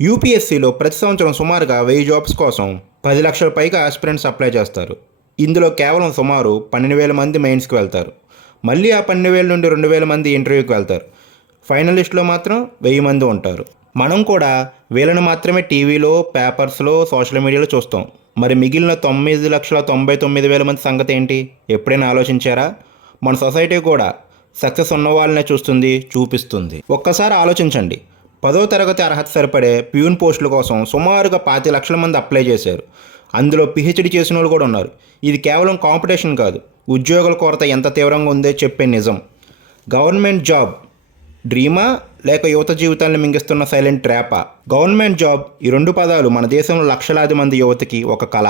యూపీఎస్సీలో ప్రతి సంవత్సరం సుమారుగా 1000 జాబ్స్ కోసం 10 లక్షల పైగా ఆస్పిరెంట్స్ అప్లై చేస్తారు. ఇందులో కేవలం సుమారు 12,000 మంది మెయిన్స్కి వెళ్తారు. మళ్ళీ ఆ 12,000 నుండి 2,000 మంది ఇంటర్వ్యూకి వెళ్తారు. ఫైనలిస్ట్లో మాత్రం 1000 మంది ఉంటారు. మనం కూడా వీళ్ళని మాత్రమే టీవీలో, పేపర్స్లో, సోషల్ మీడియాలో చూస్తాం. మరి మిగిలిన 9,99,000 మంది సంగతి ఏంటి? ఎప్పుడైనా ఆలోచించారా? మన సొసైటీ కూడా సక్సెస్ ఉన్న వాళ్ళనే చూస్తుంది, చూపిస్తుంది. ఒక్కసారి ఆలోచించండి. 10వ తరగతి అర్హత సరిపడే ప్యూన్ పోస్టుల కోసం సుమారుగా 25 లక్షల మంది అప్లై చేశారు. అందులో పిహెచ్డి చేసిన వాళ్ళు కూడా ఉన్నారు. ఇది కేవలం కాంపిటీషన్ కాదు, ఉద్యోగుల కొరత ఎంత తీవ్రంగా ఉందో చెప్పే నిజం. గవర్నమెంట్ జాబ్ డ్రీమా లేక యువత జీవితాలను మింగిస్తున్న సైలెంట్ ట్రాపా? గవర్నమెంట్ జాబ్, ఈ రెండు పదాలు మన దేశంలో లక్షలాది మంది యువతకి ఒక కళ,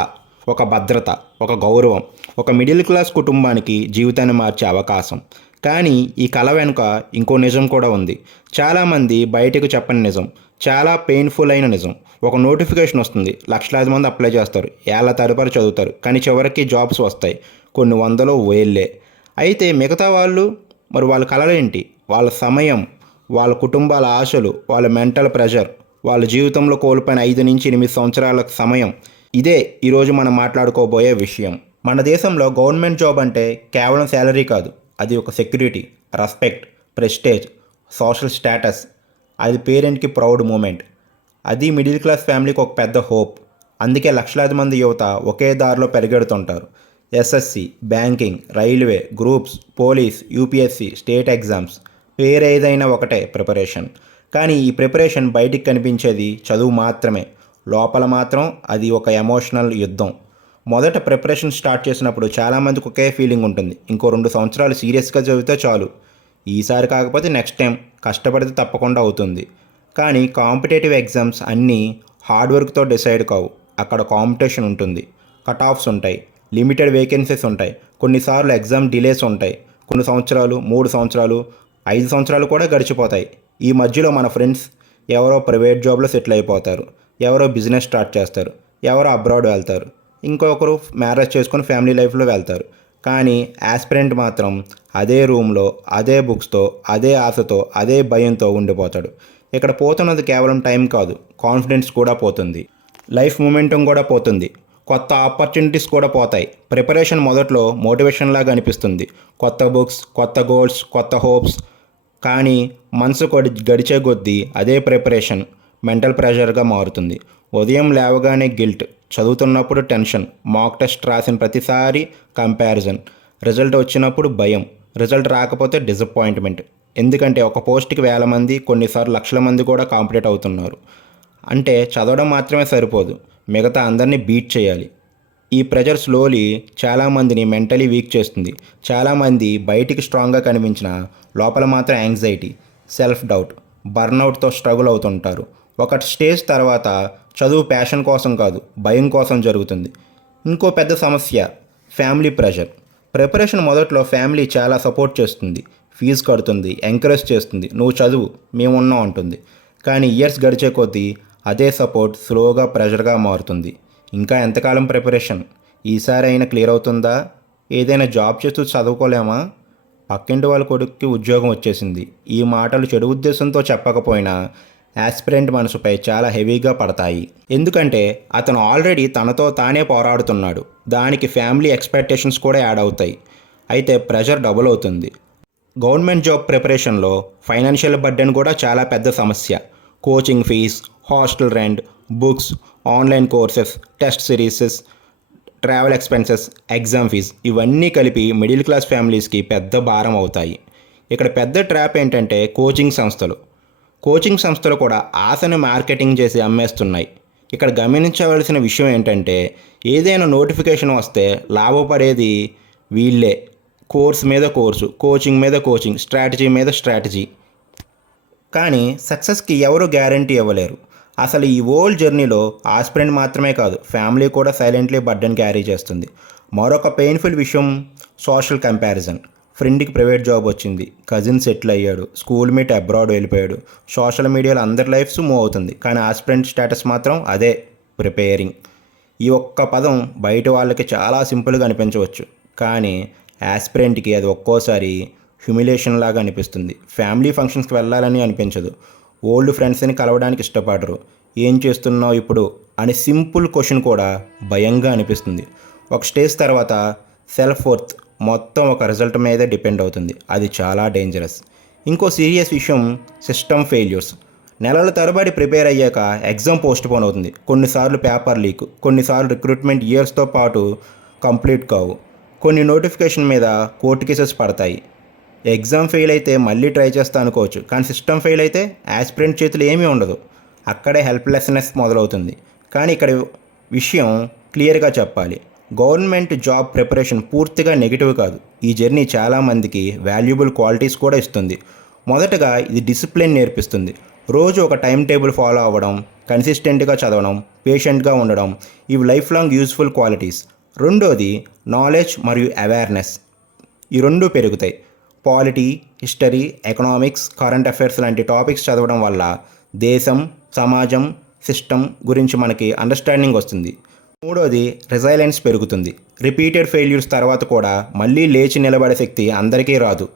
ఒక భద్రత, ఒక గౌరవం, ఒక మిడిల్ క్లాస్ కుటుంబానికి జీవితాన్ని మార్చే అవకాశం. కానీ ఈ కళ వెనుక ఇంకో నిజం కూడా ఉంది. చాలామంది బయటకు చెప్పని నిజం, చాలా పెయిన్ఫుల్ అయిన నిజం. ఒక నోటిఫికేషన్ వస్తుంది, లక్షలాది మంది అప్లై చేస్తారు, ఏళ్ళ తదుపరి చదువుతారు, కానీ చివరికి జాబ్స్ వస్తాయి, కొన్ని వందలు, వేళ్ళే. అయితే మిగతా వాళ్ళు, మరి వాళ్ళ కళలేంటి? వాళ్ళ సమయం, వాళ్ళ కుటుంబాల ఆశలు, వాళ్ళ మెంటల్ ప్రెషర్, వాళ్ళ జీవితంలో కోల్పోయిన 5 నుంచి 8 సంవత్సరాల సమయం, ఇదే ఈరోజు మనం మాట్లాడుకోబోయే విషయం. మన దేశంలో గవర్నమెంట్ జాబ్ అంటే కేవలం శాలరీ కాదు, అది ఒక security, respect, prestige, social status. అది పేరెంట్కి ప్రౌడ్ మూమెంట్. అది మిడిల్ క్లాస్ ఫ్యామిలీకి ఒక పెద్ద హోప్. అందుకే లక్షలాది మంది యువత ఒకే దారిలో పరిగెడుతుంటారు. SSC, banking, railway, groups, police, UPSC, state exams, పేరేదైనా ఒకటే, ప్రిపరేషన్. కానీ ఈ ప్రిపరేషన్ బయటికి కనిపించేది చదువు మాత్రమే. లోపల మాత్రం అది ఒక ఎమోషనల్ యుద్ధం. మొదట ప్రిపరేషన్ స్టార్ట్ చేసినప్పుడు చాలామందికి ఒకే ఫీలింగ్ ఉంటుంది, ఇంకో 2 సంవత్సరాలు సీరియస్గా చదివితే చాలు, ఈసారి కాకపోతే నెక్స్ట్ టైం కష్టపడితే తప్పకుండా అవుతుంది. కానీ కాంపిటేటివ్ ఎగ్జామ్స్ అన్నీ హార్డ్ వర్క్తో డిసైడ్ కావు. అక్కడ కాంపిటీషన్ ఉంటుంది, కట్ ఆఫ్స్ ఉంటాయి, లిమిటెడ్ వేకెన్సీస్ ఉంటాయి, కొన్నిసార్లు ఎగ్జామ్ డిలేస్ ఉంటాయి. కొన్ని సంవత్సరాలు, 3 సంవత్సరాలు, 5 సంవత్సరాలు కూడా గడిచిపోతాయి. ఈ మధ్యలో మన ఫ్రెండ్స్ ఎవరో ప్రైవేట్ జాబ్లో సెటిల్ అయిపోతారు, ఎవరో బిజినెస్ స్టార్ట్ చేస్తారు, ఎవరో అబ్రాడ్ వెళ్తారు, ఇంకొకరు మ్యారేజ్ చేసుకొని ఫ్యామిలీ లైఫ్లో వెళ్తారు. కానీ యాస్పిరెంట్ మాత్రం అదే రూమ్లో, అదే బుక్స్తో, అదే ఆశతో, అదే భయంతో ఉండిపోతాడు. ఇక్కడ పోతున్నది కేవలం టైం కాదు, కాన్ఫిడెన్స్ కూడా పోతుంది, లైఫ్ మూమెంటం కూడా పోతుంది, కొత్త ఆపర్చునిటీస్ కూడా పోతాయి. ప్రిపరేషన్ మొదట్లో మోటివేషన్ లాగా అనిపిస్తుంది, కొత్త బుక్స్, కొత్త గోల్స్, కొత్త హోప్స్. కానీ మనసు గడిచే కొద్దీ అదే ప్రిపరేషన్ మెంటల్ ప్రెషర్గా మారుతుంది. ఉదయం లేవగానే గిల్ట్, చదువుతున్నప్పుడు టెన్షన్, మాక్ టెస్ట్ రాసిన ప్రతిసారి కంపారిజన్, రిజల్ట్ వచ్చినప్పుడు భయం, రిజల్ట్ రాకపోతే డిసప్పాయింట్మెంట్. ఎందుకంటే ఒక పోస్ట్కి 1000 మంది, కొన్నిసార్లు లక్షల మంది కూడా కాంపిటేట్ అవుతున్నారు. అంటే చదవడం మాత్రమే సరిపోదు, మిగతా అందరినీ బీట్ చేయాలి. ఈ ప్రెషర్ స్లోలీ చాలామందిని మెంటలీ వీక్ చేస్తుంది. చాలామంది బయటికి స్ట్రాంగ్గా కనిపించిన లోపల మాత్రం యాంగ్జైటీ, సెల్ఫ్ డౌట్, బర్న్అవుట్తో స్ట్రగుల్ అవుతుంటారు. ఒక స్టేజ్ తర్వాత చదువు ప్యాషన్ కోసం కాదు, భయం కోసం జరుగుతుంది. ఇంకో పెద్ద సమస్య ఫ్యామిలీ ప్రెషర్. ప్రిపరేషన్ మొదట్లో ఫ్యామిలీ చాలా సపోర్ట్ చేస్తుంది, ఫీజు కడుతుంది, ఎంకరేజ్ చేస్తుంది, నువ్వు చదువు, మేము ఉన్నాం అంటుంది. కానీ ఇయర్స్ గడిచే కొద్దీ అదే సపోర్ట్ స్లోగా ప్రెషర్గా మారుతుంది. ఇంకా ఎంతకాలం ప్రిపరేషన్? ఈసారి అయినా క్లియర్ అవుతుందా? ఏదైనా జాబ్ చేస్తూ చదువుకోలేమా? పక్కింటి వాళ్ళ కొడుక్కి ఉద్యోగం వచ్చేసింది. ఈ మాటలు చెడు ఉద్దేశంతో చెప్పకపోయినా యాస్పిరెంట్ మనసుపై చాలా హెవీగా పడతాయి. ఎందుకంటే అతను ఆల్రెడీ తనతో తానే పోరాడుతున్నాడు, దానికి ఫ్యామిలీ ఎక్స్పెక్టేషన్స్ కూడా యాడ్ అవుతాయి. అయితే ప్రెషర్ డబుల్ అవుతుంది. గవర్నమెంట్ జాబ్ ప్రిపరేషన్లో ఫైనాన్షియల్ బర్డెన్ కూడా చాలా పెద్ద సమస్య. Coaching fees, hostel rent, books, online courses, test series, travel expenses, exam fees, ఇవన్నీ కలిపి మిడిల్ క్లాస్ ఫ్యామిలీస్కి పెద్ద భారం అవుతాయి. ఇక్కడ పెద్ద ట్రాప్ ఏంటంటే కోచింగ్ సంస్థలు కూడా ఆశను మార్కెటింగ్ చేసి అమ్మేస్తున్నాయి. ఇక్కడ గమనించవలసిన విషయం ఏంటంటే ఏదైనా నోటిఫికేషన్ వస్తే లాభపడేది వీళ్ళే. కోర్స్ మీద కోర్సు, కోచింగ్ మీద కోచింగ్, స్ట్రాటజీ మీద స్ట్రాటజీ. కానీ సక్సెస్కి ఎవరు గ్యారంటీ ఇవ్వలేరు. అసలు ఈ ఓల్ జర్నీలో ఆస్పిరెంట్ మాత్రమే కాదు, ఫ్యామిలీ కూడా సైలెంట్లీ బర్డెన్ క్యారీ చేస్తుంది. మరొక పెయిన్ఫుల్ విషయం సోషల్ కంపారిజన్. ఫ్రెండ్కి ప్రైవేట్ జాబ్ వచ్చింది, కజిన్ సెటిల్ అయ్యాడు, స్కూల్ మేట్ అబ్రాడ్ వెళ్ళిపోయాడు, సోషల్ మీడియాలో అందరి లైఫ్స్ మూవ్ అవుతుంది, కానీ ఆస్పిరెంట్ స్టేటస్ మాత్రం అదే, ప్రిపేరింగ్. ఈ ఒక్క పదం బయట వాళ్ళకి చాలా సింపుల్గా అనిపించవచ్చు, కానీ యాస్పిరెంట్కి అది ఒక్కోసారి హ్యూమిలేషన్ లాగా అనిపిస్తుంది. ఫ్యామిలీ ఫంక్షన్స్కి వెళ్ళాలని అనిపించదు, ఓల్డ్ ఫ్రెండ్స్ని కలవడానికి ఇష్టపడరు, ఏం చేస్తున్నావు ఇప్పుడు అని సింపుల్ క్వశ్చన్ కూడా భయంగా అనిపిస్తుంది. ఒక స్టేజ్ తర్వాత సెల్ఫ్ వర్త్ మొత్తం ఒక రిజల్ట్ మీదే డిపెండ్ అవుతుంది. అది చాలా డేంజరస్. ఇంకో సీరియస్ విషయం సిస్టమ్ ఫెయిల్యూర్స్. నెలల తరబడి ప్రిపేర్ అయ్యాక ఎగ్జామ్ పోస్ట్పోన్ అవుతుంది. కొన్నిసార్లు పేపర్ లీక్, కొన్నిసార్లు రిక్రూట్మెంట్ ఇయర్స్తో పాటు కంప్లీట్ కావు, కొన్ని నోటిఫికేషన్ మీద కోర్టు కేసెస్ పడతాయి. ఎగ్జామ్ ఫెయిల్ అయితే మళ్ళీ ట్రై చేస్తా అనుకోవచ్చు, కానీ సిస్టమ్ ఫెయిల్ అయితే యాస్పిరెంట్ చేతులు ఏమీ ఉండదు. అక్కడే హెల్ప్లెస్నెస్ మొదలవుతుంది. కానీ ఇక్కడ విషయం క్లియర్గా చెప్పాలి, గవర్నమెంట్ జాబ్ ప్రిపరేషన్ పూర్తిగా నెగిటివ్ కాదు. ఈ జర్నీ చాలామందికి వాల్యుబుల్ క్వాలిటీస్ కూడా ఇస్తుంది. మొదటగా ఇది డిసిప్లిన్ నేర్పిస్తుంది. రోజు ఒక టైం టేబుల్ ఫాలో అవ్వడం, కన్సిస్టెంట్గా చదవడం, పేషెంట్గా ఉండడం, ఇవి లైఫ్ లాంగ్ యూస్ఫుల్ క్వాలిటీస్. రెండోది నాలెడ్జ్ మరియు అవేర్నెస్. ఈ రెండు పెరుగుతాయి. Polity, history, economics, current affairs లాంటి టాపిక్స్ చదవడం వల్ల దేశం, సమాజం, సిస్టమ్ గురించి మనకి అండర్స్టాండింగ్ వస్తుంది. మూడోది రెసిలియన్స్ పెరుగుతుంది. రిపీటెడ్ ఫెయిల్యూర్స్ తర్వాత కూడా మళ్ళీ లేచి నిలబడే శక్తి అందరికీ రాదు,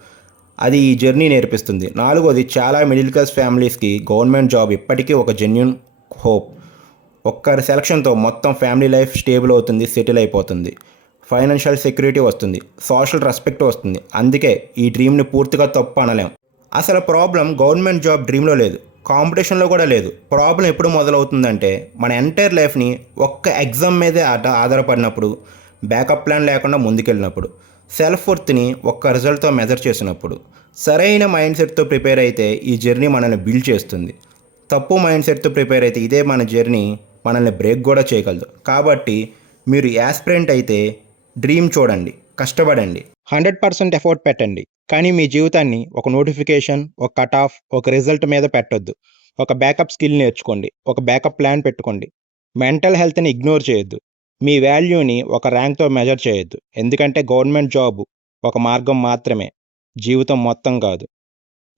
అది ఈ జర్నీ నేర్పిస్తుంది. నాలుగోది చాలా మిడిల్ క్లాస్ ఫ్యామిలీస్కి గవర్నమెంట్ జాబ్ ఇప్పటికీ ఒక జెన్యూన్ హోప్. ఒక్కరి సెలక్షన్తో మొత్తం ఫ్యామిలీ లైఫ్ స్టేబుల్ అవుతుంది, సెటిల్ అయిపోతుంది, ఫైనాన్షియల్ సెక్యూరిటీ వస్తుంది, సోషల్ రెస్పెక్ట్ వస్తుంది. అందుకే ఈ డ్రీమ్ని పూర్తిగా తప్పు అనలేం. అసలు ప్రాబ్లం గవర్నమెంట్ జాబ్ డ్రీమ్లో లేదు, కాంపిటీషన్లో కూడా లేదు. ప్రాబ్లం ఎప్పుడు మొదలవుతుందంటే మన ఎంటైర్ లైఫ్ని ఒక్క ఎగ్జామ్ మీదే ఆధారపడినప్పుడు, బ్యాకప్ ప్లాన్ లేకుండా ముందుకెళ్ళినప్పుడు, సెల్ఫ్ వర్త్ని ఒక్క రిజల్ట్తో మెజర్ చేసినప్పుడు. సరైన మైండ్ సెట్తో ప్రిపేర్ అయితే ఈ జర్నీ మనల్ని బిల్డ్ చేస్తుంది. తప్పు మైండ్ సెట్తో ప్రిపేర్ అయితే ఇదే మన జర్నీ మనల్ని బ్రేక్ కూడా చేయగలదు. కాబట్టి మీరు యాస్పిరెంట్ అయితే డ్రీమ్ చూడండి, కష్టపడండి, 100% ఎఫర్ట్ పెట్టండి. కానీ మీ జీవితాన్ని ఒక నోటిఫికేషన్, ఒక కట్ ఆఫ్, ఒక రిజల్ట్ మీద పెట్టొద్దు. ఒక బ్యాకప్ స్కిల్ నేర్చుకోండి, ఒక బ్యాకప్ ప్లాన్ పెట్టుకోండి. మెంటల్ హెల్త్ని ఇగ్నోర్ చేయొద్దు. మీ వాల్యూని ఒక ర్యాంక్తో మెజర్ చేయొద్దు. ఎందుకంటే గవర్నమెంట్ జాబ్ ఒక మార్గం మాత్రమే, జీవితం మొత్తం కాదు.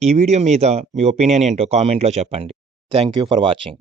ఈ వీడియో మీద మీ ఒపీనియన్ ఏంటో కామెంట్లో చెప్పండి. Thank you for watching.